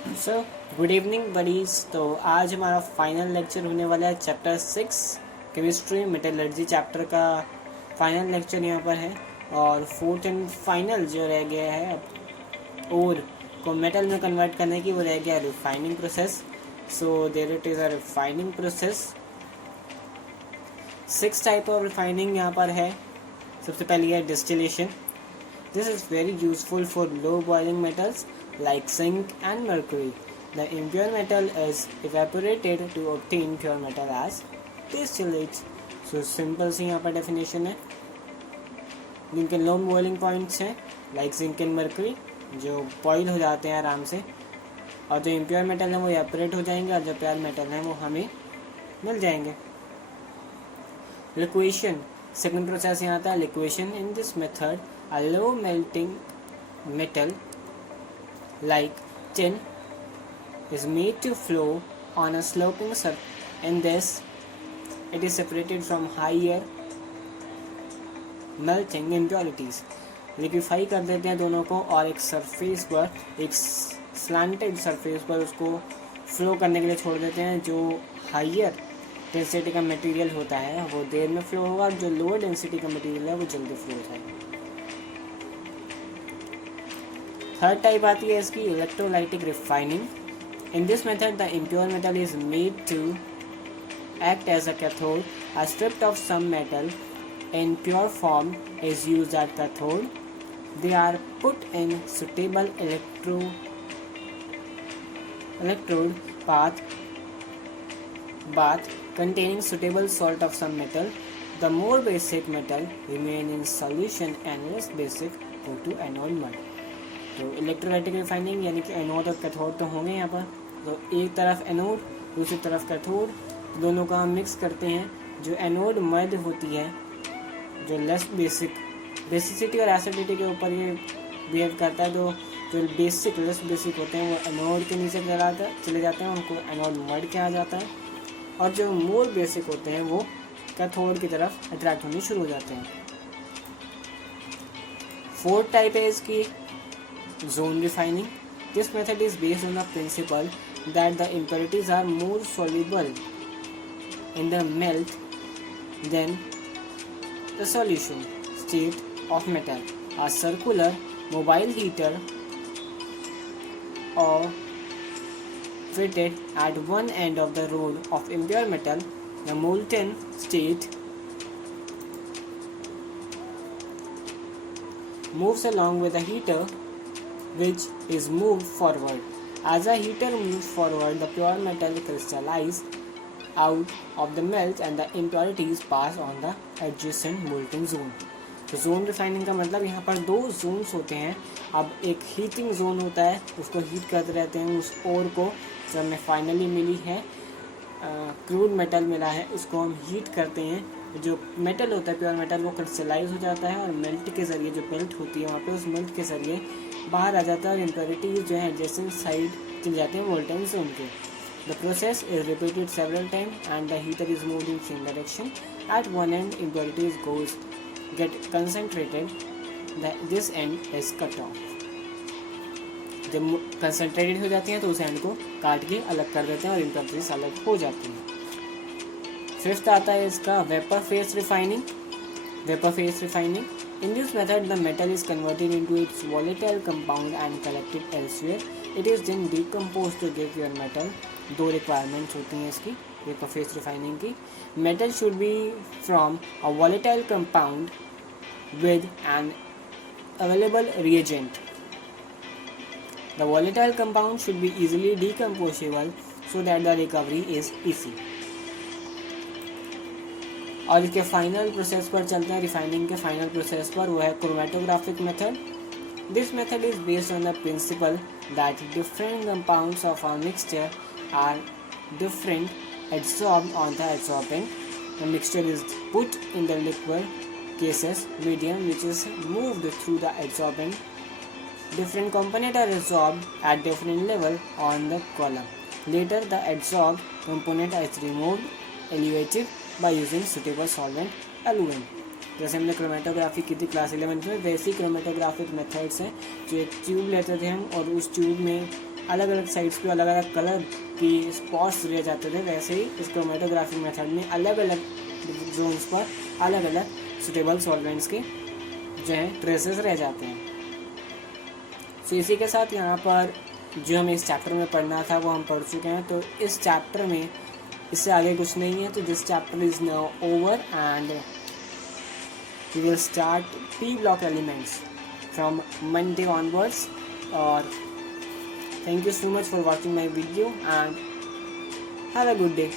So good evening buddies. तो आज हमारा फाइनल लेक्चर होने वाला है चैप्टर 6 केमिस्ट्री मेटलर्जी चैप्टर का फाइनल लेक्चर यहाँ पर है। और फोर्थ एंड फाइनल जो रह गया है अब और को मेटल में कन्वर्ट करने की, वो रह गया refining process. So there it is a refining process. 6 type of refining यहाँ पर है। सबसे पहली है distillation. This is very useful for low boiling metals like zinc and mercury. The impure metal is evaporated to obtain pure metal as distillate. So simple सी यहाँ पर definition है। जिनके लो बॉइलिंग पॉइंट्स हैं लाइक जिंक एंड मर्करी, जो boil हो जाते हैं आराम से, और जो इम्प्योर मेटल हैं वो एवपोरेट हो जाएंगे, और जो प्योर मेटल हैं वो हमें मिल जाएंगे। लिक्वेशन सेकंड प्रोसेस यहाँ आता है liquation. In this method a low melting metal like tin is made to flow on a sloping surface. In this, it is separated from higher melting impurities. Liquefy कर देते हैं दोनों को, और एक सरफेस पर, एक स्लैंटेड सरफेस पर उसको फ्लो करने के लिए छोड़ देते हैं। जो हाइयर डेंसिटी का मटेरियल होता है वो देर में फ्लो होगा, और जो लोअर डेंसिटी का मटेरियल है वो जल्दी फ्लो हो जाएगा। थर्ड टाइप आती है इसकी electrolytic refining. In this method the impure metal is made to act as a cathode. A strip of some metal in pure form is used at cathode. They are put in suitable electrode bath containing suitable salt of some metal. The more basic metal remain in solution and less basic go to anode mud. तो electrolytic refining यानी कि anode और cathode तो होंगे यहाँ पर। तो एक तरफ एनोड दूसरी तरफ कैथोड, दोनों का हम मिक्स करते हैं। जो एनोड मद होती है, जो लेस बेसिसिटी और एसिडिटी के ऊपर ये बिहेव करता है, जो लेस बेसिक होते हैं वो एनोड के नीचे चले जाते हैं, उनको एनोड मड कहा जाता है। और जो मोर बेसिक होते हैं वो कैथोड की तरफ अट्रैक्ट होने शुरू हो जाते हैं। फोर्थ टाइप है इसकी zone refining. This method is based on the principle that the impurities are more soluble in the melt than the solution state of metal. A circular mobile heater or fitted at one end of the rod of impure metal, the molten state moves along with the heater, which is moved forward. As the heater moves forward, the pure metal crystallizes out of the melt and the impurities pass on the adjacent molten zone. तो zone refining का मतलब यहाँ पर दो Jones होते हैं। अब एक हीटिंग जोन होता है, उसको हीट करते रहते हैं। उस ओर को जो हमें फाइनली मिली है, क्रूड मेटल मिला है, उसको हम हीट करते हैं। जो मेटल होता है प्योर मेटल वो क्रिस्टलाइज हो जाता है, और मेल्ट के ज़रिए जो मेल्ट होती है वहाँ पे, उस मेल्ट के ज़रिए बाहर आ जाता है, और इम्प्योरिटीज जो है एडजेसेंट साइड चले जाते हैं वोल्टेज जोन के। The process is repeated several time and the heater is moved in same direction. At one end impurities goes get concentrated, this end is cut off. जब concentrated हो जाती हैं तो उस एंड को काट के अलग कर देते हैं और इम्प्योरिटीज अलग हो जाती हैं। फिफ्थ आता है इसका vapour face refining. Vapour face refining, in this method the metal is converted into its volatile compound and collected elsewhere. It is then decomposed to give pure metal. दो requirements होती हैं इसकी वेपर फेस रिफाइनिंग की। Metal should be from a volatile compound with an available reagent. The volatile compound should be easily decomposable so that the recovery is easy. और इसके final process पर चलते हैं, रिफाइनिंग के फाइनल प्रोसेस पर। वो है chromatographic method. This method is based on the principle that different compounds of a mixture are different adsorbed on the adsorbent. The mixture is put in the liquid gaseous medium which is moved through the adsorbent. Different components are adsorbed at different level on the column. Later the adsorbed component is removed, elevated by using suitable solvent eluent. जैसे हमने chromatography की थी class 11 में, वैसी chromatographic methods हैं। जो एक tube लेते थे हम और उस ट्यूब में अलग अलग साइड्स पे अलग अलग कलर की स्पॉट्स रह जाते थे, वैसे ही इस क्रोमेटोग्राफी मेथड में अलग अलग जोन्स पर अलग अलग सुटेबल सॉल्वेंट्स के जो हैं ट्रेसेस रह जाते हैं। सो इसी के साथ यहाँ पर जो हमें इस चैप्टर में पढ़ना था वो हम पढ़ चुके हैं। तो इस चैप्टर में इससे आगे कुछ नहीं है। तो this chapter is now over and we will start p block elements from Monday onwards. और thank you so much for watching my video and have a good day.